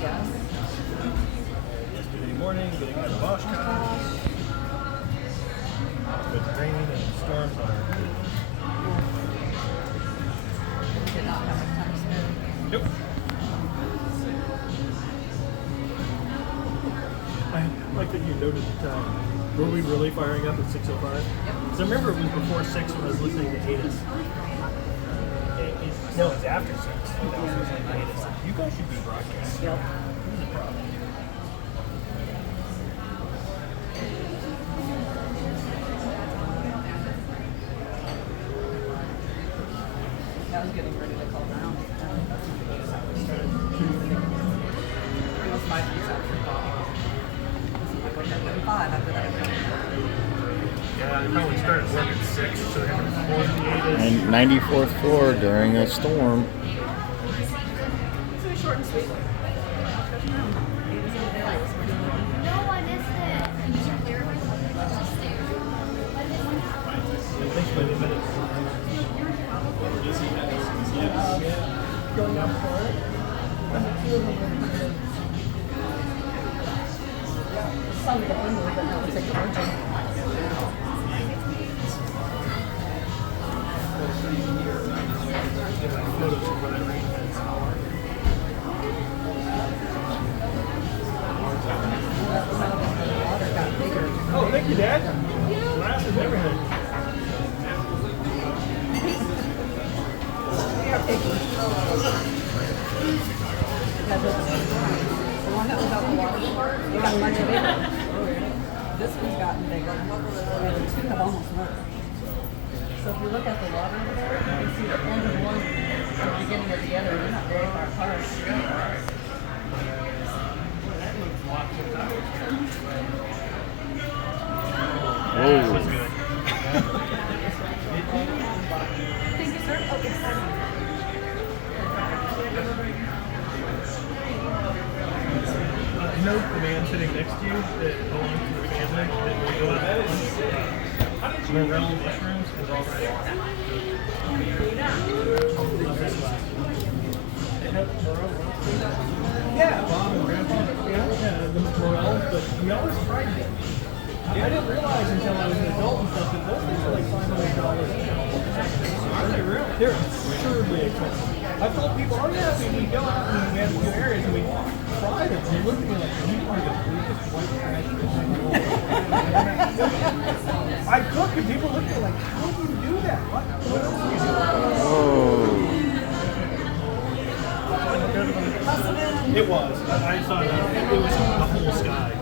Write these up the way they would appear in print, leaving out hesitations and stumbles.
Yes. Yesterday morning, getting out of Oshkosh. With rain and storms on our We did not have much time to spend. Yep. I like that you noted were we really firing up at 6:05? Yep. Because I remember it was before 6 when I was listening to Atis. No, it's after 6. I was listening to Atis. You guys should be broadcasting. Yep. This is a problem. I was getting ready to call down. It was 5 minutes after call. I go ahead at 5 after that. Yeah, they probably started work at 6, so they're going to record the Atis. And 94th floor during a storm. So short and sweet. Thanks for the minutes. Going up for it. Some of the window, but no, it's like a Oh, thank you, Dad. Glasses and everything. We are picking. The one that was out the water, it got much bigger. This one's gotten bigger. And the two have almost merged. So if you look at the water over there, you can see the end of one and the beginning of the other. They're not very far apart. That was good. Thank you, sir. Oh, yes, sir. Note the man sitting next to you that belongs to the family that will go out to morel mushrooms is all right. Yeah, Bob and Grandpa. Yeah, the morels, but we always tried them. I didn't realize until I was an adult and stuff that those things are like $500. Are they real? They're absurdly expensive. I've told people, oh yeah, we go out and we have a few areas and we try them. And they look at me like, you are the biggest white trash fish in the world. I cook and people look at me like, how do you do that? What else do you do? Oh. It was. I saw it. It was the whole sky.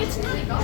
It's not.